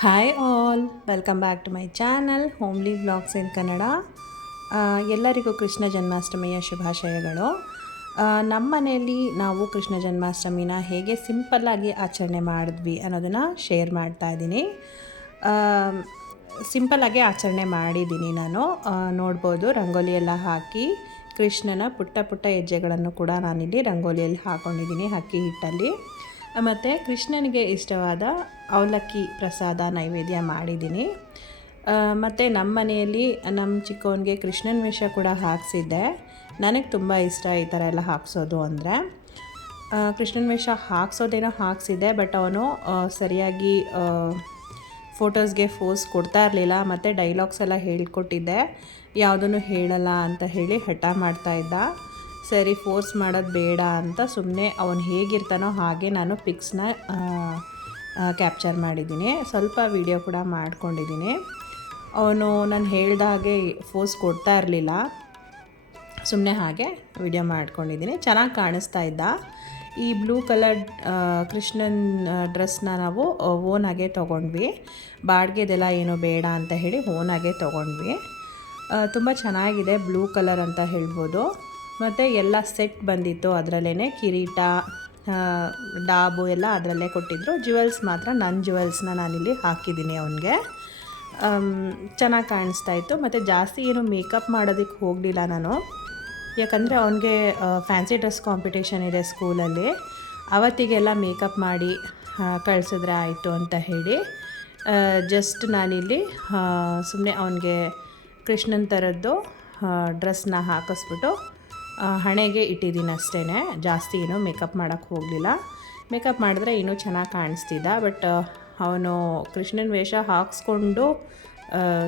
Hi all welcome back to my channel homely vlogs in Kannada ಎಲ್ಲರಿಗೂ ಕೃಷ್ಣ ಜನ್ಮಾಷ್ಟಮಿಯ ಶುಭಾಶಯಗಳು. ನಮ್ಮ ಮನೆಯಲ್ಲಿ ನಾವು ಕೃಷ್ಣ ಜನ್ಮಾಷ್ಟಮಿನ ಹೇಗೆ ಸಿಂಪಲ್ಲಾಗಿ ಆಚರಣೆ ಮಾಡಿದ್ವಿ ಅನ್ನೋದನ್ನು ಶೇರ್ ಮಾಡ್ತಾ ಇದ್ದೀನಿ ಸಿಂಪಲ್ಲಾಗಿ ಆಚರಣೆ ಮಾಡಿದ್ದೀನಿ ನಾನು. ನೋಡ್ಬೋದು ರಂಗೋಲಿ ಎಲ್ಲ ಹಾಕಿ ಕೃಷ್ಣನ ಪುಟ್ಟ ಪುಟ್ಟ ಹೆಜ್ಜೆಗಳನ್ನು ಕೂಡ ನಾನಿಲ್ಲಿ ರಂಗೋಲಿಯಲ್ಲಿ ಹಾಕ್ಕೊಂಡಿದ್ದೀನಿ ಅಕ್ಕಿ ಹಿಟ್ಟಲ್ಲಿ. ಮತ್ತು ಕೃಷ್ಣನಿಗೆ ಇಷ್ಟವಾದ ಅವಲಕ್ಕಿ ಪ್ರಸಾದ ನೈವೇದ್ಯ ಮಾಡಿದ್ದೀನಿ. ಮತ್ತು ನಮ್ಮ ಮನೆಯಲ್ಲಿ ನಮ್ಮ ಚಿಕ್ಕವನಿಗೆ ಕೃಷ್ಣನ ವೇಷ ಕೂಡ ಹಾಕ್ಸಿದ್ದೆ. ನನಗೆ ತುಂಬ ಇಷ್ಟ ಈ ಥರ ಎಲ್ಲ ಹಾಕ್ಸೋದು ಅಂದರೆ. ಕೃಷ್ಣನ ವೇಷ ಹಾಕ್ಸೋದೇನೋ ಹಾಕ್ಸಿದ್ದೆ, ಬಟ್ ಅವನು ಸರಿಯಾಗಿ ಫೋಟೋಸ್ಗೆ ಫೋಸ್ ಕೊಡ್ತಾ ಇರಲಿಲ್ಲ, ಮತ್ತು ಡೈಲಾಗ್ಸ್ ಎಲ್ಲ ಹೇಳ್ಕೊಟ್ಟಿದ್ದೆ. ಯಾವುದನ್ನು ಹೇಳಲ್ಲ ಅಂತ ಹೇಳಿ ಹಠ ಮಾಡ್ತಾ ಇದ್ದ. ಸರಿ, ಫೋರ್ಸ್ ಮಾಡೋದು ಬೇಡ ಅಂತ ಸುಮ್ಮನೆ ಅವನು ಹೇಗಿರ್ತಾನೋ ಹಾಗೆ ನಾನು ಪಿಕ್ಸ್ನ ಕ್ಯಾಪ್ಚರ್ ಮಾಡಿದ್ದೀನಿ. ಸ್ವಲ್ಪ ವಿಡಿಯೋ ಕೂಡ ಮಾಡ್ಕೊಂಡಿದ್ದೀನಿ. ಅವನು ನಾನು ಹೇಳ್ದ ಹಾಗೆ ಫೋಸ್ ಕೊಡ್ತಾ ಇರಲಿಲ್ಲ. ಸುಮ್ಮನೆ ಹಾಗೆ ವಿಡಿಯೋ ಮಾಡ್ಕೊಂಡಿದ್ದೀನಿ. ಚೆನ್ನಾಗಿ ಕಾಣಿಸ್ತಾ ಇದ್ದ. ಈ ಬ್ಲೂ ಕಲರ್ ಕೃಷ್ಣನ್ ಡ್ರೆಸ್ನ ನಾವು ಓನಾಗೆ ತೊಗೊಂಡ್ವಿ. ಬಾಡಿಗೆದೆಲ್ಲ ಏನು ಬೇಡ ಅಂತ ಹೇಳಿ ಓನಾಗೆ ತೊಗೊಂಡ್ವಿ. ತುಂಬ ಚೆನ್ನಾಗಿದೆ ಬ್ಲೂ ಕಲರ್ ಅಂತ ಹೇಳ್ಬೋದು. ಮತ್ತು ಎಲ್ಲ ಸೆಟ್ ಬಂದಿತ್ತು ಅದರಲ್ಲೇ ಕಿರೀಟ ಡಾಬು ಎಲ್ಲ ಅದರಲ್ಲೇ ಕೊಟ್ಟಿದ್ದರು ಜ್ಯುವೆಲ್ಸ್ ಮಾತ್ರ ನನ್ನ ಜ್ಯುವೆಲ್ಸ್ನ ನಾನಿಲ್ಲಿ ಹಾಕಿದ್ದೀನಿ ಅವನಿಗೆ. ಚೆನ್ನಾಗಿ ಕಾಣಿಸ್ತಾ ಇತ್ತು. ಮತ್ತು ಜಾಸ್ತಿ ಏನು ಮೇಕಪ್ ಮಾಡೋದಕ್ಕೆ ಹೋಗಲಿಲ್ಲ ನಾನು. ಯಾಕಂದರೆ ಅವನಿಗೆ ಫ್ಯಾನ್ಸಿ ಡ್ರೆಸ್ ಕಾಂಪಿಟೇಷನ್ ಇದೆ ಸ್ಕೂಲಲ್ಲಿ ಅವತ್ತಿಗೆಲ್ಲ ಮೇಕಪ್ ಮಾಡಿ ಕಳಿಸಿದ್ರೆ ಆಯಿತು ಅಂತ ಹೇಳಿ ಜಸ್ಟ್ ನಾನಿಲ್ಲಿ ಸುಮ್ಮನೆ ಅವನಿಗೆ ಕೃಷ್ಣನ್ ಥರದ್ದು ಡ್ರೆಸ್ನ ಹಾಕಿಸ್ಬಿಟ್ಟು ಹಣೆಗೆ ಇಟ್ಟಿದ್ದೀನಿ ಅಷ್ಟೇ ಜಾಸ್ತಿ ಏನೂ ಮೇಕಪ್ ಮಾಡೋಕ್ಕೆ ಹೋಗಲಿಲ್ಲ. ಮೇಕಪ್ ಮಾಡಿದ್ರೆ ಇನ್ನೂ ಚೆನ್ನಾಗಿ ಕಾಣಿಸ್ತಿದ್ದ. ಬಟ್ ಅವನು ಕೃಷ್ಣನ ವೇಷ ಹಾಕ್ಸ್ಕೊಂಡು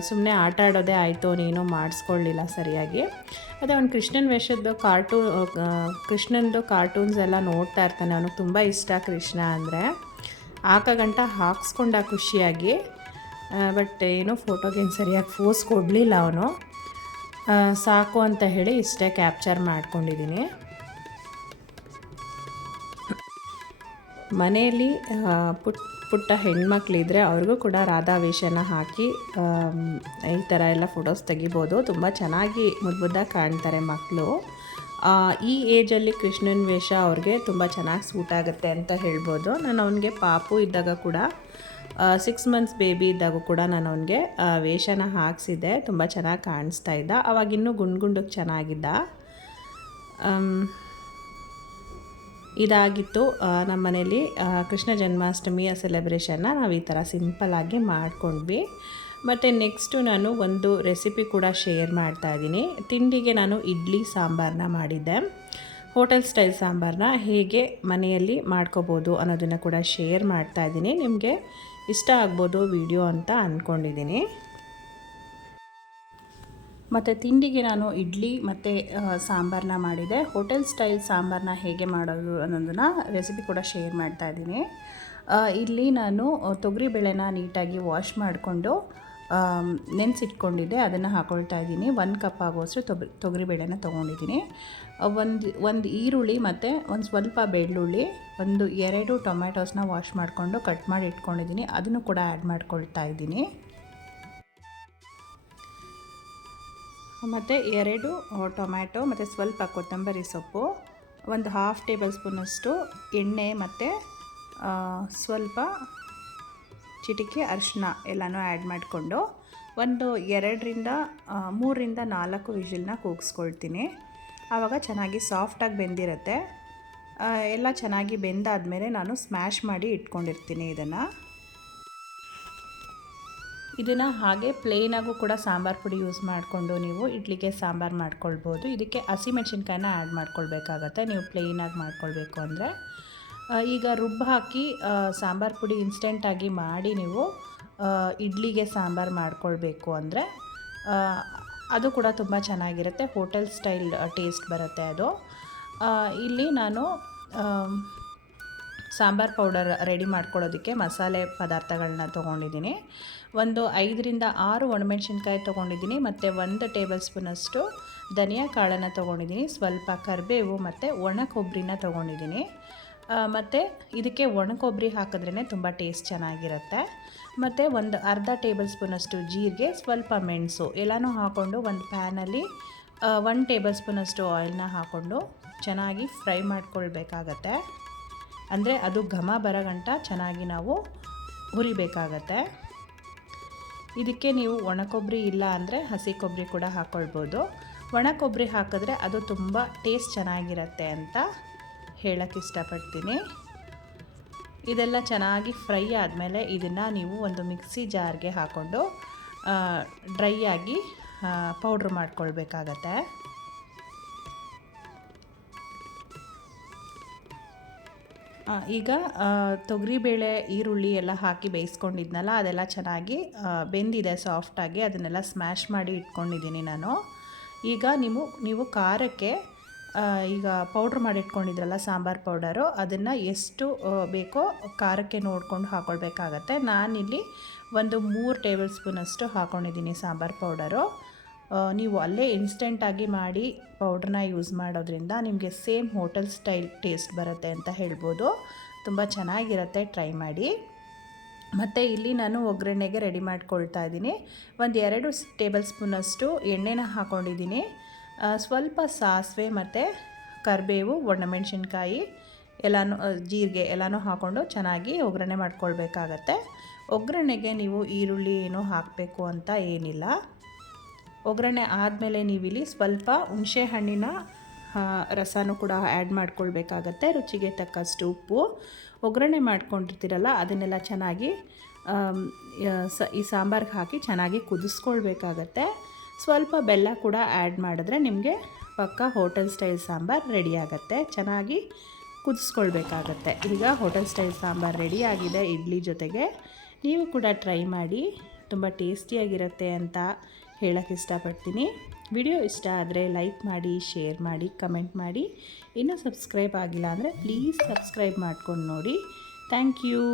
ಸುಮ್ಮನೆ ಆಟ ಆಡೋದೇ ಆಯಿತು, ನೀನು ಮಾಡಿಸ್ಕೊಳ್ಳಿಲ್ಲ ಸರಿಯಾಗಿ. ಅದೇ ಅವ್ನು ಕೃಷ್ಣನ ವೇಷದ್ದು ಕಾರ್ಟೂ ಕೃಷ್ಣನದು ಕಾರ್ಟೂನ್ಸ್ ಎಲ್ಲ ನೋಡ್ತಾ ಇರ್ತಾನೆ. ಅವನಿಗೆ ತುಂಬ ಇಷ್ಟ ಕೃಷ್ಣ ಅಂದರೆ. ಆಕ ಗಂಟ ಹಾಕ್ಸ್ಕೊಂಡ ಖುಷಿಯಾಗಿ ಬಟ್ ಏನೋ ಫೋಟೋಗೇನು ಸರಿಯಾಗಿ ಫೋಸ್ ಕೊಡಲಿಲ್ಲ ಅವನು. ಸಾಕು ಅಂತ ಹೇಳಿ ಇಷ್ಟೇ ಕ್ಯಾಪ್ಚರ್ ಮಾಡ್ಕೊಂಡಿದ್ದೀನಿ. ಮನೆಯಲ್ಲಿ ಪುಟ್, ಪುಟ್ಟ ಹೆಣ್ಮಕ್ಳಿದ್ರೆ ಅವ್ರಿಗೂ ಕೂಡ ರಾಧಾ ವೇಷನ ಹಾಕಿ ಈ ಥರ ಎಲ್ಲ ಫೋಟೋಸ್ ತೆಗಿಬೋದು. ತುಂಬ ಚೆನ್ನಾಗಿ ಮುದ್ದು ಮುದ್ದಾಗಿ ಕಾಣ್ತಾರೆ ಮಕ್ಕಳು ಈ ಏಜಲ್ಲಿ ಕೃಷ್ಣನ ವೇಷ ಅವ್ರಿಗೆ ತುಂಬ ಚೆನ್ನಾಗಿ ಸೂಟ್ ಆಗುತ್ತೆ ಅಂತ ಹೇಳ್ಬೋದು. ನಾನು ಅವನಿಗೆ ಪಾಪು ಇದ್ದಾಗ ಕೂಡ ಸಿಕ್ಸ್ ಮಂತ್ಸ್ ಬೇಬಿ ಇದ್ದಾಗ ಕೂಡ ನಾನು ಅವನಿಗೆ ವೇಷನ ಹಾಕ್ಸಿದ್ದೆ ತುಂಬ ಚೆನ್ನಾಗಿ ಕಾಣಿಸ್ತಾ ಇದ್ದ. ಅವಾಗಿನ್ನೂ ಗುಂಡು ಗುಂಡಕ್ಕೆ ಚೆನ್ನಾಗಿದ್ದ. ಇದಾಗಿತ್ತು. ನಮ್ಮ ಮನೇಲಿ ಕೃಷ್ಣ ಜನ್ಮಾಷ್ಟಮಿಯ ಸೆಲೆಬ್ರೇಷನ್ನ ನಾವು ಈ ಥರ ಸಿಂಪಲ್ಲಾಗಿ ಮಾಡ್ಕೊಂಡ್ವಿ. ಮತ್ತು ನೆಕ್ಸ್ಟು ನಾನು ಒಂದು ರೆಸಿಪಿ ಕೂಡ ಶೇರ್ ಮಾಡ್ತಾ ಇದ್ದೀನಿ. ತಿಂಡಿಗೆ ನಾನು ಇಡ್ಲಿ ಸಾಂಬಾರನ್ನ ಮಾಡಿದ್ದೆ. ಹೋಟೆಲ್ ಸ್ಟೈಲ್ ಸಾಂಬಾರನ್ನ ಹೇಗೆ ಮನೆಯಲ್ಲಿ ಮಾಡ್ಕೋಬೋದು ಅನ್ನೋದನ್ನು ಕೂಡ ಶೇರ್ ಮಾಡ್ತಾ ಇದ್ದೀನಿ. ನಿಮಗೆ ಇಷ್ಟ ಆಗ್ಬೋದು ವಿಡಿಯೋ ಅಂತ ಅಂದ್ಕೊಂಡಿದ್ದೀನಿ ಮತ್ತು ತಿಂಡಿಗೆ ನಾನು ಇಡ್ಲಿ ಮತ್ತು ಸಾಂಬಾರನ್ನ ಮಾಡಿದೆ ಹೋಟೆಲ್ ಸ್ಟೈಲ್ ಸಾಂಬಾರನ್ನ ಹೇಗೆ ಮಾಡೋದು ಅನ್ನೋದನ್ನು ರೆಸಿಪಿ ಕೂಡ ಶೇರ್ ಮಾಡ್ತಾ ಇದ್ದೀನಿ. ಇಲ್ಲಿ ನಾನು ತೊಗರಿಬೇಳೆನ ನೀಟಾಗಿ ವಾಶ್ ಮಾಡಿಕೊಂಡು ನೆನೆಸಿಟ್ಕೊಂಡಿದ್ದೆ, ಅದನ್ನು ಹಾಕೊಳ್ತಾ ಇದ್ದೀನಿ. ಒಂದು ಕಪ್ ಆಗೋಷ್ಟು ತೊಗರಿ, ತೊಗರಿಬೇಳೆನ ತೊಗೊಂಡಿದ್ದೀನಿ. ಒಂದು ಒಂದು ಈರುಳ್ಳಿ ಮತ್ತು ಒಂದು ಸ್ವಲ್ಪ ಬೆಳ್ಳುಳ್ಳಿ, ಒಂದು ಎರಡು ಟೊಮ್ಯಾಟೋಸ್ನ ವಾಶ್ ಮಾಡಿಕೊಂಡು ಕಟ್ ಮಾಡಿ ಇಟ್ಕೊಂಡಿದ್ದೀನಿ. ಅದನ್ನು ಕೂಡ ಆ್ಯಡ್ ಮಾಡ್ಕೊಳ್ತಾ ಇದ್ದೀನಿ. ಮತ್ತು ಎರಡು ಟೊಮ್ಯಾಟೊ ಮತ್ತು ಸ್ವಲ್ಪ ಕೊತ್ತಂಬರಿ ಸೊಪ್ಪು, ಒಂದು ಹಾಫ್ ಟೇಬಲ್ ಸ್ಪೂನಷ್ಟು ಎಣ್ಣೆ ಮತ್ತು ಸ್ವಲ್ಪ ಚಿಟಿಕೆ ಅರಿಶಿನ ಎಲ್ಲನೂ ಆ್ಯಡ್ ಮಾಡಿಕೊಂಡು ಒಂದು ಎರಡರಿಂದ ಮೂರರಿಂದ ನಾಲ್ಕು ವಿಷಿಲ್ನ ಕೂಗಿಸ್ಕೊಳ್ತೀನಿ. ಆವಾಗ ಚೆನ್ನಾಗಿ ಸಾಫ್ಟಾಗಿ ಬೆಂದಿರುತ್ತೆ. ಎಲ್ಲ ಚೆನ್ನಾಗಿ ಬೆಂದಾದಮೇಲೆ ನಾನು ಸ್ಮ್ಯಾಶ್ ಮಾಡಿ ಇಟ್ಕೊಂಡಿರ್ತೀನಿ ಇದನ್ನು. ಇದನ್ನು ಹಾಗೆ ಪ್ಲೇನಾಗೂ ಕೂಡ ಸಾಂಬಾರು ಪುಡಿ ಯೂಸ್ ಮಾಡಿಕೊಂಡು ನೀವು ಇಡ್ಲಿಗೆ ಸಾಂಬಾರು ಮಾಡ್ಕೊಳ್ಬೋದು. ಇದಕ್ಕೆ ಹಸಿಮೆಣ್ಸಿನ್ಕಾಯಿನ ಆ್ಯಡ್ ಮಾಡ್ಕೊಳ್ಬೇಕಾಗತ್ತೆ. ನೀವು ಪ್ಲೇನಾಗಿ ಮಾಡ್ಕೊಳ್ಬೇಕು ಅಂದರೆ. ಈಗ ರುಬ್ಬು ಹಾಕಿ ಸಾಂಬಾರು ಪುಡಿ ಇನ್ಸ್ಟೆಂಟಾಗಿ ಮಾಡಿ ನೀವು ಇಡ್ಲಿಗೆ ಸಾಂಬಾರು ಮಾಡ್ಕೊಳ್ಬೇಕು ಅಂದರೆ ಅದು ಕೂಡ ತುಂಬ ಚೆನ್ನಾಗಿರುತ್ತೆ. ಹೋಟೆಲ್ ಸ್ಟೈಲ್ ಟೇಸ್ಟ್ ಬರುತ್ತೆ ಅದು. ಇಲ್ಲಿ ನಾನು ಸಾಂಬಾರ್ ಪೌಡರ್ ರೆಡಿ ಮಾಡ್ಕೊಳ್ಳೋದಕ್ಕೆ ಮಸಾಲೆ ಪದಾರ್ಥಗಳನ್ನ ತೊಗೊಂಡಿದ್ದೀನಿ. ಒಂದು ಐದರಿಂದ ಆರು ಒಣಮೆಣ್ಸಿನ್ಕಾಯಿ ತೊಗೊಂಡಿದ್ದೀನಿ, ಮತ್ತು ಒಂದು ಟೇಬಲ್ ಸ್ಪೂನಷ್ಟು ಧನಿಯಾ ಕಾಳನ್ನು ತೊಗೊಂಡಿದ್ದೀನಿ, ಸ್ವಲ್ಪ ಕರಿಬೇವು ಮತ್ತು ಒಣ ಕೊಬ್ಬರಿನ ತೊಗೊಂಡಿದ್ದೀನಿ. ಮತ್ತು ಇದಕ್ಕೆ ಒಣ ಕೊಬ್ಬರಿ ಹಾಕಿದ್ರೇ ತುಂಬ ಟೇಸ್ಟ್ ಚೆನ್ನಾಗಿರುತ್ತೆ. ಮತ್ತು ಒಂದು ಅರ್ಧ ಟೇಬಲ್ ಸ್ಪೂನಷ್ಟು ಜೀರಿಗೆ, ಸ್ವಲ್ಪ ಮೆಣಸು ಎಲ್ಲನೂ ಹಾಕ್ಕೊಂಡು ಒಂದು ಪ್ಯಾನಲ್ಲಿ ಒನ್ ಟೇಬಲ್ ಸ್ಪೂನಷ್ಟು ಆಯಿಲ್ನ ಹಾಕ್ಕೊಂಡು ಚೆನ್ನಾಗಿ ಫ್ರೈ ಮಾಡ್ಕೊಳ್ಬೇಕಾಗತ್ತೆ. ಅಂದರೆ ಅದು ಘಮ ಬರೋ ಗಂಟ ಚೆನ್ನಾಗಿ ನಾವು ಹುರಿಬೇಕಾಗತ್ತೆ. ಇದಕ್ಕೆ ನೀವು ಒಣ ಕೊಬ್ಬರಿ ಇಲ್ಲ ಅಂದರೆ ಹಸಿ ಕೊಬ್ಬರಿ ಕೂಡ ಹಾಕ್ಕೊಳ್ಬೋದು ಒಣ ಕೊಬ್ಬರಿ ಹಾಕಿದ್ರೆ ಅದು ತುಂಬ ಟೇಸ್ಟ್ ಚೆನ್ನಾಗಿರುತ್ತೆ ಅಂತ ಹೇಳಕ್ಕೆ ಇಷ್ಟಪಡ್ತೀನಿ. ಇದೆಲ್ಲ ಚೆನ್ನಾಗಿ ಫ್ರೈ ಆದಮೇಲೆ ಇದನ್ನು ನೀವು ಒಂದು ಮಿಕ್ಸಿ ಜಾರ್ಗೆ ಹಾಕ್ಕೊಂಡು ಡ್ರೈ ಆಗಿ ಪೌಡ್ರ್ ಮಾಡ್ಕೊಳ್ಬೇಕಾಗತ್ತೆ. ಈಗ ತೊಗರಿಬೇಳೆ, ಈರುಳ್ಳಿ ಎಲ್ಲ ಹಾಕಿ ಬೇಯಿಸ್ಕೊಂಡಿದ್ನಲ್ಲ, ಅದೆಲ್ಲ ಚೆನ್ನಾಗಿ ಬೆಂದಿದೆ ಸಾಫ್ಟಾಗಿ, ಅದನ್ನೆಲ್ಲ ಸ್ಮ್ಯಾಶ್ ಮಾಡಿ ಇಟ್ಕೊಂಡಿದ್ದೀನಿ ನಾನು. ಈಗ ನೀವು ನೀವು ಖಾರಕ್ಕೆ ಈಗ ಪೌಡ್ರ್ ಮಾಡಿ ಇಟ್ಕೊಂಡಿದ್ರಲ್ಲ ಸಾಂಬಾರು ಪೌಡರು ಅದನ್ನು ಎಷ್ಟು ಬೇಕೋ ಖಾರಕ್ಕೆ ನೋಡ್ಕೊಂಡು ಹಾಕ್ಕೊಳ್ಬೇಕಾಗತ್ತೆ ನಾನಿಲ್ಲಿ ಒಂದು ಮೂರು ಟೇಬಲ್ ಸ್ಪೂನಷ್ಟು ಹಾಕ್ಕೊಂಡಿದ್ದೀನಿ ಸಾಂಬಾರು ಪೌಡರು ನೀವು ಅಲ್ಲೇ ಇನ್ಸ್ಟೆಂಟಾಗಿ ಮಾಡಿ ಪೌಡ್ರನ್ನ ಯೂಸ್ ಮಾಡೋದ್ರಿಂದ ನಿಮಗೆ ಸೇಮ್ ಹೋಟೆಲ್ ಸ್ಟೈಲ್ ಟೇಸ್ಟ್ ಬರುತ್ತೆ ಅಂತ ಹೇಳ್ಬೋದು. ತುಂಬ ಚೆನ್ನಾಗಿರುತ್ತೆ ಟ್ರೈ ಮಾಡಿ. ಮತ್ತು ಇಲ್ಲಿ ನಾನು ಒಗ್ಗರಣೆಗೆ ರೆಡಿ ಮಾಡ್ಕೊಳ್ತಾ ಇದ್ದೀನಿ. ಒಂದು ಎರಡು ಟೇಬಲ್ ಸ್ಪೂನಷ್ಟು ಎಣ್ಣೆನ ಹಾಕ್ಕೊಂಡಿದ್ದೀನಿ ಸ್ವಲ್ಪ ಸಾಸಿವೆ ಮತ್ತು ಕರಿಬೇವು ಒಣಮೆಣಸಿನ್ಕಾಯಿ ಎಲ್ಲನೂ ಜೀರಿಗೆ ಎಲ್ಲನೂ ಹಾಕ್ಕೊಂಡು ಚೆನ್ನಾಗಿ ಒಗ್ಗರಣೆ ಮಾಡ್ಕೊಳ್ಬೇಕಾಗತ್ತೆ. ಒಗ್ಗರಣೆಗೆ ನೀವು ಈರುಳ್ಳಿ ಏನೂ ಹಾಕಬೇಕು ಅಂತ ಏನಿಲ್ಲ. ಒಗ್ಗರಣೆ ಆದಮೇಲೆ ನೀವಿಲ್ಲಿ ಸ್ವಲ್ಪ ಹುಣಸೆ ಹಣ್ಣಿನ ರಸನೂ ಕೂಡ ಆ್ಯಡ್ ಮಾಡ್ಕೊಳ್ಬೇಕಾಗತ್ತೆ. ರುಚಿಗೆ ತಕ್ಕಷ್ಟು ಉಪ್ಪು. ಒಗ್ಗರಣೆ ಮಾಡ್ಕೊಂಡಿರ್ತೀರಲ್ಲ, ಅದನ್ನೆಲ್ಲ ಚೆನ್ನಾಗಿ ಈ ಸಾಂಬಾರ್ಗೆ ಹಾಕಿ ಚೆನ್ನಾಗಿ ಕುದಿಸ್ಕೊಳ್ಬೇಕಾಗತ್ತೆ. ಸ್ವಲ್ಪ ಬೆಲ್ಲ ಕೂಡ ಆ್ಯಡ್ ಮಾಡಿದ್ರೆ ನಿಮಗೆ ಪಕ್ಕ ಹೋಟೆಲ್ ಸ್ಟೈಲ್ ಸಾಂಬಾರು ರೆಡಿ ಆಗುತ್ತೆ. ಚೆನ್ನಾಗಿ ಕುದಿಸ್ಕೊಳ್ಬೇಕಾಗತ್ತೆ. ಈಗ ಹೋಟೆಲ್ ಸ್ಟೈಲ್ ಸಾಂಬಾರು ರೆಡಿ ಆಗಿದೆ ಇಡ್ಲಿ ಜೊತೆಗೆ. ನೀವು ಕೂಡ ಟ್ರೈ ಮಾಡಿ. ತುಂಬ ಟೇಸ್ಟಿಯಾಗಿರುತ್ತೆ ಅಂತ ಹೇಳಕ್ಕೆ ಇಷ್ಟಪಡ್ತೀನಿ. ವಿಡಿಯೋ ಇಷ್ಟ ಆದರೆ ಲೈಕ್ ಮಾಡಿ, ಶೇರ್ ಮಾಡಿ, ಕಮೆಂಟ್ ಮಾಡಿ. ಇನ್ನೂ ಸಬ್ಸ್ಕ್ರೈಬ್ ಆಗಿಲ್ಲ ಅಂದರೆ ಪ್ಲೀಸ್ ಸಬ್ಸ್ಕ್ರೈಬ್ ಮಾಡ್ಕೊಂಡು ನೋಡಿ. Thank you.